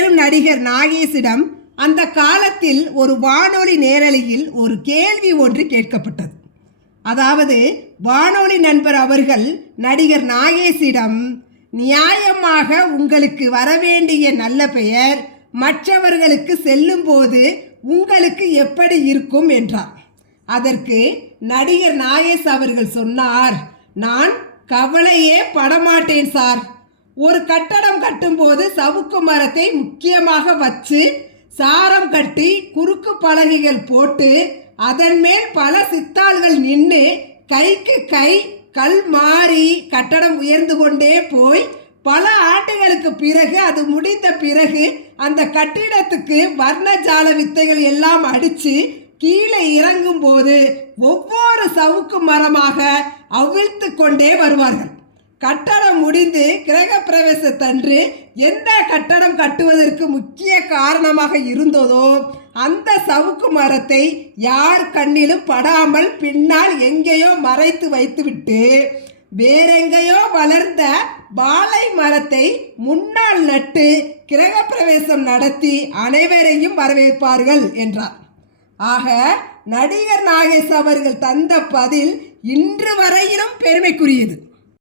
பெரும் நடிகர் நாகேஷிடம் அந்த காலத்தில் ஒரு வானொலி நேரலையில் ஒரு கேள்வி ஒன்று கேட்கப்பட்டது. அதாவது வானொலி நண்பர் அவர்கள் நடிகர் நாகேஷிடம் நியாயமாக உங்களுக்கு வரவேண்டிய நல்ல பெயர் மற்றவர்களுக்கு செல்லும்போது உங்களுக்கு எப்படி இருக்கும்? என்றார். அதற்கு நடிகர் நாகேஷ் அவர்கள் சொன்னார் நான் கவலையே படமாட்டேன் சார். ஒரு கட்டடம் கட்டும்போது சவுக்கு மரத்தை முக்கியமாக வச்சு சாரம் கட்டி குறுக்கு பலகைகள் போட்டு அதன் மேல் பல சித்தாள்கள் நின்று கைக்கு கை கல் மாறி கட்டடம் உயர்ந்து கொண்டே போய் பல ஆண்டுகளுக்கு பிறகு அது முடிந்த பிறகு அந்த கட்டிடத்துக்கு வர்ணஜால வித்தைகள் எல்லாம் அடித்து கீழே இறங்கும்போது ஒவ்வொரு சவுக்கு மரமாக அவிழ்த்து கொண்டே வருவார்கள். கட்டடம் முடிந்து கிரக பிரவேசத்தன்று எந்த கட்டடம் கட்டுவதற்கு முக்கிய காரணமாக இருந்ததோ அந்த சவுக்கு மரத்தை யார் கண்ணிலும் படாமல் பின்னால் எங்கேயோ மறைத்து வைத்துவிட்டு வேறெங்கேயோ வளர்ந்த வாழை மரத்தை முன்னால் நட்டு கிரகப்பிரவேசம் நடத்தி அனைவரையும் வரவேற்பார்கள் என்றார். ஆக நடிகர் நாகேஷ் அவர்கள் தந்த பதில் இன்று வரையிலும் பெருமைக்குரியது.